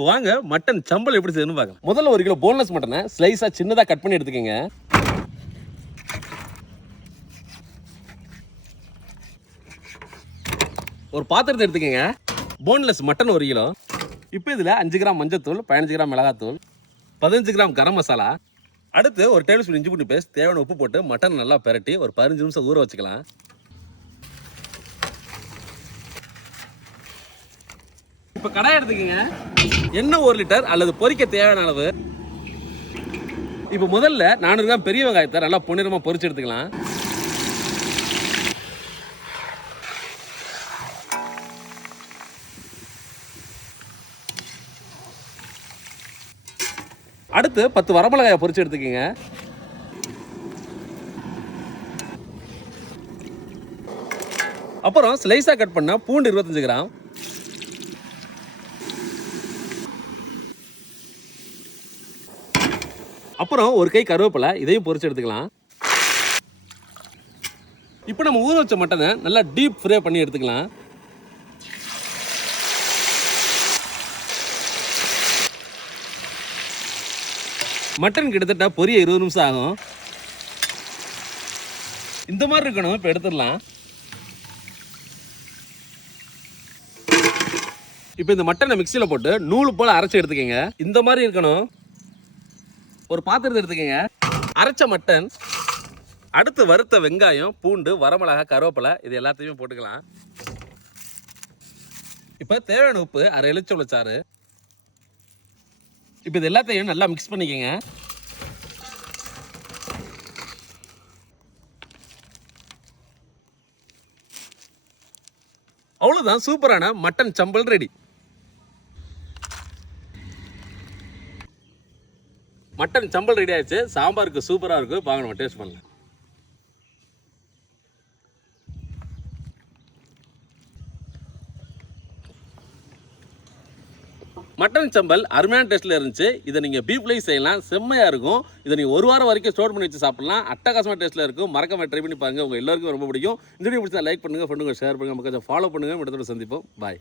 இப்போ வாங்க மட்டன் சம்பல் எப்படி செய்யணும்னு பார்க்கலாம். முதல்ல 1 கிலோ போன்லெஸ் மட்டனை ஸ்லைஸா சின்னதா கட் பண்ணி எடுத்துக்கங்க. ஒரு பாத்திரத்தை எடுத்துக்கங்க. Boneless mutton 1 kilo. இப்போ இதுல 5 கிராம் மஞ்சத்தூள், 15 கிராம் மிளகாத்தூள், 15 கிராம் கரம் மசாலா, அடுத்து ஒரு டேபிள் ஸ்பூன் இஞ்சி பூண்டு பேஸ்ட், தேவையான உப்பு போட்டு மட்டன் நல்லா பிரட்டி ஒரு 15 நிமிஷம் ஊற வச்சுக்கலாம். இப்போ கடாய் எடுத்துக்கங்க. எண்ணெய் 1 லிட்டர் அல்லது பொரிக்க தேவையான அளவு. இப்போ முதல்ல 400 கிராம் பெரிய வெங்காயத்தை நல்லா பொன்னிறமா பொரிச்சு எடுத்துக்கலாம். அடுத்து 10 வரமிளகாயை பொரிச்சு எடுத்துக்கங்க. அப்புறம் ஸ்லைஸா கட் பண்ண பூண்டு 25 கிராம், அப்புறம் ஒரு கை கருவேப்பிலை, இதையும் பொரிச்சு எடுத்துக்கலாம். இப்போ நம்ம ஊற வச்ச மட்டனை நல்லா டீப் ஃப்ரை பண்ணி எடுத்துக்கலாம். மட்டன் கிட்டத்தட்ட பொரிய 20 நிமிஷம் ஆகும். இந்த மாதிரி இருக்கணும். இப்போ எடுத்துடலாம். இப்போ இந்த மட்டனை மிக்சியில் போட்டு நூல் போல அரைச்சி எடுத்துக்கங்க. இந்த மாதிரி இருக்கணும். ஒரு பாத்திரத்தை எடுத்துக்கங்க. அரைச்ச மட்டன், அடுத்து வறுத்த வெங்காயம், பூண்டு, வரமிளகா, கருவேப்பிலை, இது எல்லாத்தையுமே போட்டுக்கலாம். இப்போ தேவையான உப்பு, அரை எலுமிச்சம்பழ சாறு. இப்போ இது எல்லாத்தையும் நல்லா மிக்ஸ் பண்ணிக்கங்க. அவ்வளவுதான், சூப்பரான மட்டன் சம்பல் ரெடி. மட்டன் சம்பல் ரெடி ஆயிடுச்சு. சாம்பாருக்கு சூப்பரா இருக்கும். வாங்க நம்ம டேஸ்ட் பண்ணலாம். மட்டன் சம்பல் அருமையான டேஸ்ட்ல இருந்துச்சு. இதை நீங்க பீஃப்லையும் செய்யலாம், செம்மையா இருக்கும். இதை நீங்க 1 வாரம் வரைக்கும் ஸ்டோர் பண்ணி வச்சு சாப்பிடலாம். அட்டகாசமா டேஸ்ட்ல இருக்கும். மறக்காம ட்ரை பண்ணி பாருங்க. உங்க எல்லாருக்கும் ரொம்ப பிடிக்கும். இந்த வீடியோ பிடிச்சா லைக் பண்ணுங்க, ஃப்ரெண்டுங்க ஷேர் பண்ணுங்க, கொஞ்சம் ஃபாலோ பண்ணுங்க. இடத்தோட சந்திப்போம். பாய்.